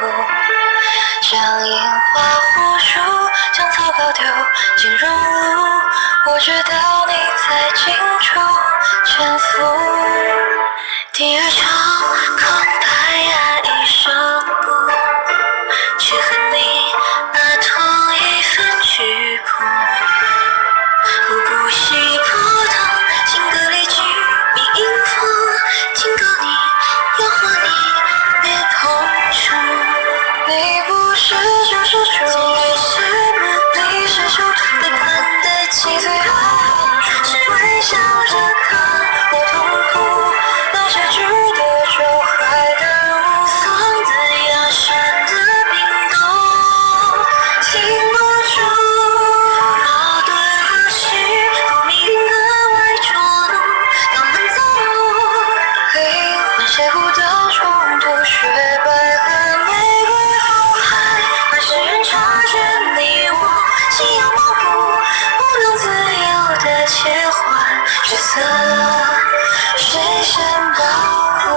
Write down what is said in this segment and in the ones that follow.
将樱花护树，将草稿丢进熔炉。我知道你在清楚沉浮。第二场空白压抑声部，却和你那同一份曲谱。我不惜破腾，情歌里句名音符，警告你，诱惑你，别碰触。你不是救世主，你是你是出背叛的脊髓后，是微笑着看我痛苦，那些值得就坏的物，放的压山的冰冻，停不住。矛盾和虚不命运格外捉弄，当门走路，灵魂邂逅的冲突，雪白和玫瑰红海，把世人察觉你我信仰模糊，不能自由的切换角色，谁先保护？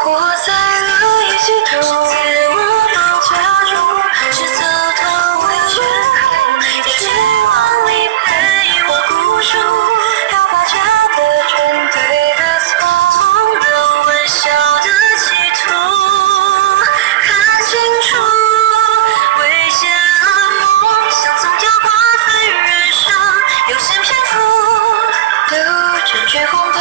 活在了一起图，是自我绑架住，是走投无路，在绝望里陪我孤注，要把假的全对的错，痛的玩笑的企图，看清楚，危险了梦想，总要花费人生，有限篇幅，流转绝红的